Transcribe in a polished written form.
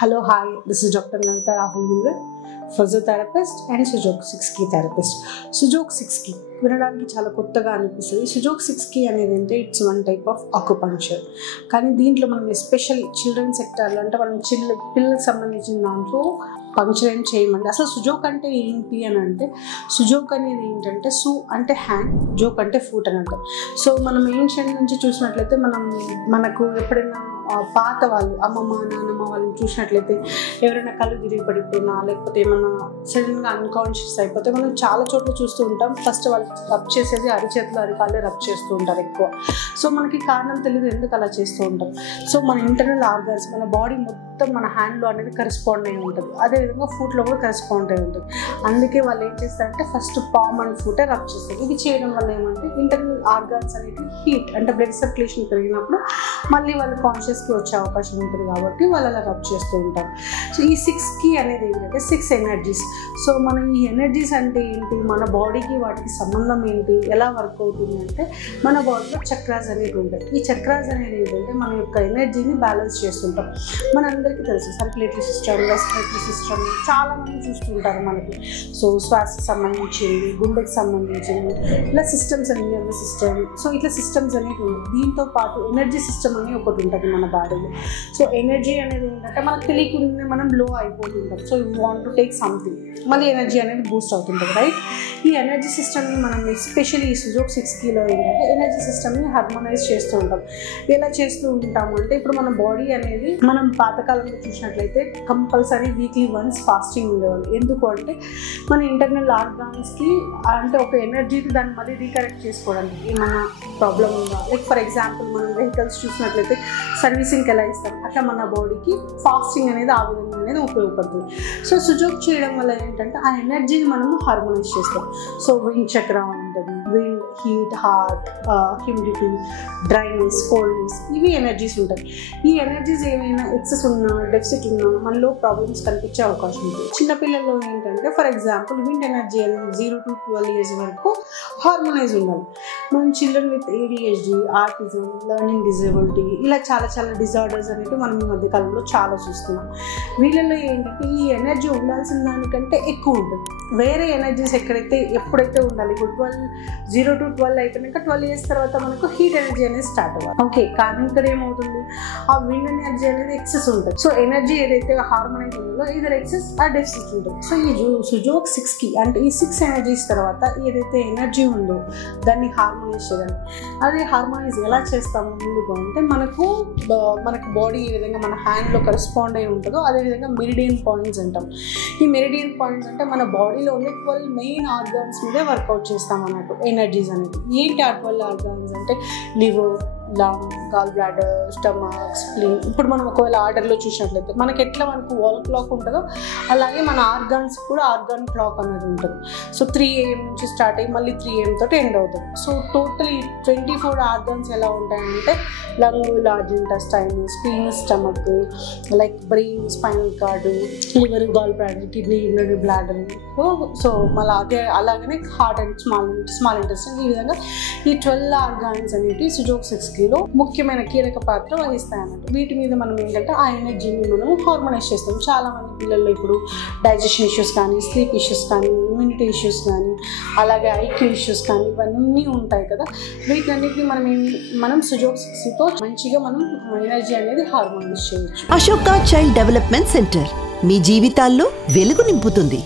Hello, hi, this is Dr. Navita Rahul Gulve, physiotherapist and Sujok 6 key therapist. Sujok 6 key వినడానికి చాలా కొత్తగా అనిపిస్తుంది. Sujok 6 key అనేది అంటే it's one type of acupuncture. కానీ దీంట్లో మనం ఎస్పెషల్లీ చిల్డ్రన్ సెక్టార్లో అంటే మనం పిల్లలకు సంబంధించిన దాంట్లో పంక్చర్ ఏం చేయమండి. అసలు సుజోక్ అంటే ఏంటి అని అంటే సుజోక్ అనేది ఏంటంటే సు అంటే హ్యాండ్, జోక్ అంటే ఫుట్ అని అంటాం. సో మనం ఏన్షియంట్ నుంచి చూసినట్లయితే మనకు ఎప్పుడైనా పాత వాళ్ళు అమ్మమ్మ నాన్నమ్మ వాళ్ళని చూసినట్లయితే ఎవరైనా కళ్ళు తిరిగి పడిపోయినా లేకపోతే ఏమన్నా సడన్గా అన్కాన్షియస్ అయిపోతే మనం చాలా చోట్ల చూస్తూ ఉంటాం. ఫస్ట్ వాళ్ళు రబ్ చేసేది అరిచేతులు అరికాళ్ళే రబ్ చేస్తూ ఉంటారు ఎక్కువ. సో మనకి కారణం తెలియదు ఎందుకు అలా చేస్తూ ఉంటాం. సో మన ఇంటర్నల్ ఆర్గన్స్ మన బాడీ మొత్తం మన హ్యాండ్లో అనేది కరెస్పాండ్ అయి ఉంటుంది. అదేవిధంగా ఫుట్లో కూడా కరెస్పాండ్ అయి ఉంటుంది. అందుకే వాళ్ళు ఏం చేస్తారంటే ఫస్ట్ పామ్ అండ్ ఫుటే రబ్ చేస్తారు. ఇది చేయడం వల్ల ఏమంటే ఇంటర్నల్ ఆర్గన్స్ అనేది హీట్ అంటే బ్లడ్ సర్క్యులేషన్ పెరిగినప్పుడు మళ్ళీ వాళ్ళు కాన్షియస్కి వచ్చే అవకాశం ఉంటుంది కాబట్టి వాళ్ళు అలా రబ్ చేస్తూ ఉంటారు. సో ఈ 6 key అనేది ఏంటంటే 6 ఎనర్జీస్. సో మనం ఈ ఎనర్జీస్ అంటే ఏంటి, మన బాడీకి వాటికి సంబంధం ఏంటి, ఎలా వర్క్ అవుతుంది అంటే మన బాడీలో చక్రాస్ అనేవి ఉంటాయి. ఈ చక్రాస్ అనేది ఏంటంటే మన యొక్క ఎనర్జీని బ్యాలెన్స్ చేస్తుంటాం. మనందరికీ తెలుసు సర్క్యులేటరీ సిస్టమ్, రెస్పిరేటరీ సిస్టమ్ చాలామంది చూస్తుంటారు మనకి. సో శ్వాసకు సంబంధించింది, గుండెకి సంబంధించింది, ఇలా సిస్టమ్స్ అనేవి నర్వస్ సిస్టమ్. సో ఇట్లా సిస్టమ్స్ అనేవి ఉన్నాయి. దీంతో పాటు ఎనర్జీ సిస్టమ్ అని ఒకటి ఉంటుంది మన బాడీలో. సో ఎనర్జీ అనేది ఏంటంటే మనకు తెలియకుండా మనం లో అయిపోతుంటాం. So you want to take something, మళ్ళీ ఎనర్జీ అనేది బూస్ట్ అవుతుంటుంది, రైట్? ఈ ఎనర్జీ సిస్టమ్ని మనం ఎస్పెషల్లీ ఈ సుజోక్ 6 keyలో ఏంటంటే ఎనర్జీ సిస్టమ్ని హార్మోనైజ్ చేస్తూ ఉంటాం. ఎలా చేస్తూ ఉంటాము అంటే ఇప్పుడు మన బాడీ అనేది మనం పాతకాలంలో చూసినట్లయితే కంపల్సరీ వీక్లీ వన్స్ ఫాస్టింగ్ ఉండేవాళ్ళు. ఎందుకు అంటే మన ఇంటర్నల్ ఆర్గాన్స్కి అంటే ఒక ఎనర్జీకి దాన్ని మళ్ళీ రీకరెక్ట్ చేసుకోవడానికి ఏమైనా ప్రాబ్లం ఉందా, లైక్ ఫర్ ఎగ్జాంపుల్ మనం వెహికల్స్ చూసినట్లయితే సర్వీసింగ్కి ఎలా ఇస్తాం అట్లా మన బాడీకి ఫాస్టింగ్ అనేది ఆ విధంగా అనేది ఉపయోగపడుతుంది. సో సుజోక్ చేయడం వల్ల ఏంటంటే ఆ ఎనర్జీని మనము హార్మోనైజ్ చేస్తాం. సో విండ్ చక్ర ఉంటుంది, wind, heat, heart, humidity, dryness, coldness, ఇవి ఎనర్జీస్ ఉంటాయి. ఈ ఎనర్జీస్ ఏమైనా ఎక్సెస్ ఉన్నా డెఫిసిట్ ఉన్నా మనలో ప్రాబ్లమ్స్ కనిపించే అవకాశం ఉంటుంది. చిన్నపిల్లల్లో ఏంటంటే ఫర్ ఎగ్జాంపుల్ విండ్ ఎనర్జీ అనేది 0 to 12 years వరకు హార్మోనైజ్ ఉండాలి. మనం children with ADHD, autism, learning disability ఇలా చాలా డిజార్డర్స్ అనేవి మనం ఈ మధ్యకాలంలో చాలా చూస్తున్నాం. వీళ్ళల్లో ఏంటంటే ఈ ఎనర్జీ ఉండాల్సిన దానికంటే ఎక్కువ ఉంటుంది. వేరే ఎనర్జీస్ ఎప్పుడైతే ఉండాలి, ఇప్పుడు 0 to 12 అయిపోయినాక 12 years తర్వాత మనకు హీట్ ఎనర్జీ అనేది స్టార్ట్ అవ్వాలి. ఓకే, కానీ ఇక్కడ ఏమవుతుంది, ఆ విండ్ ఎనర్జీ అనేది ఎక్సెస్ ఉంటుంది. సో ఎనర్జీ ఏదైతే హార్మోనైజ్ ఉందో ఇదర్ ఎక్సెస్ ఆ డెఫిసిట్ ఉంటుంది. సో ఈ సుజోక్ 6 key అంటే ఈ 6 ఎనర్జీస్ తర్వాత ఏదైతే ఎనర్జీ ఉందో దాన్ని హార్మోనైజ్ చేయాలి. అదే హార్మోనైజ్ ఎలా చేస్తాము ముందుకు అంటే మనకు బాడీ ఏ విధంగా మన హ్యాండ్లో కరెస్పాండ్ అయి ఉంటుందో అదేవిధంగా మెరిడియన్ పాయింట్స్ అంటాం. ఈ మెరిడియన్ పాయింట్స్ అంటే మన బాడీలో ఉండే 12 మెయిన్ ఆర్గాన్స్ మీదే వర్కౌట్ చేస్తాం అన్నట్టు ఎనర్జీస్ అనేది. ఏంటి ఆ 12 ఆర్గాన్స్ అంటే liver, lung, gall bladder, stomach, spleen. ఇప్పుడు మనం ఒకవేళ ఆర్డర్లో చూసినట్లయితే మనకి ఎట్లా మనకు వాల్ క్లాక్ ఉంటుందో అలాగే మన ఆర్గాన్స్ కూడా ఆర్గాన్ క్లాక్ అనేది ఉంటుంది. సో 3 AM నుంచి స్టార్ట్ అయ్యి మళ్ళీ 3 AM తోటి ఎండ్ అవుతుంది. సో టోటల్ 24 ఆర్గాన్స్ ఎలా ఉంటాయంటే lung, large intestine, spleen, stomach, like brain, spinal cord, liver, gall bladder, kidney, bladder. So మళ్ళీ అలాగనే హార్ట్ అండ్ స్మాల్ ఇంటెస్టైన్. ఈ విధంగా ఈ 12 ఆర్గాన్స్ అనేవి సుజోక్ 6 keyలో ముఖ్యమైన కీలక పాత్ర వహిస్తాయి అన్నట్టు. వీటి మీద మనం ఏంటంటే ఆ ఎనర్జీని మనం హార్మోనైజ్ చేస్తాం. చాలామంది పిల్లల్లో ఇప్పుడు డైజెషన్ ఇష్యూస్ కానీ, స్లీప్ ఇష్యూస్ కానీ, ఇమ్యూనిటీ ఇష్యూస్ కానీ, అలాగే IQ ఇష్యూస్ కానీ ఇవన్నీ ఉంటాయి కదా. వీటన్నిటిని మనం సుజోక్ 6 keyతో మంచిగా మనం ఎనర్జీ అనేది హార్మోనైజ్ చేయొచ్చు. అశోక చైల్డ్ డెవలప్మెంట్ సెంటర్ మీ జీవితాల్లో వెలుగు నింపుతుంది.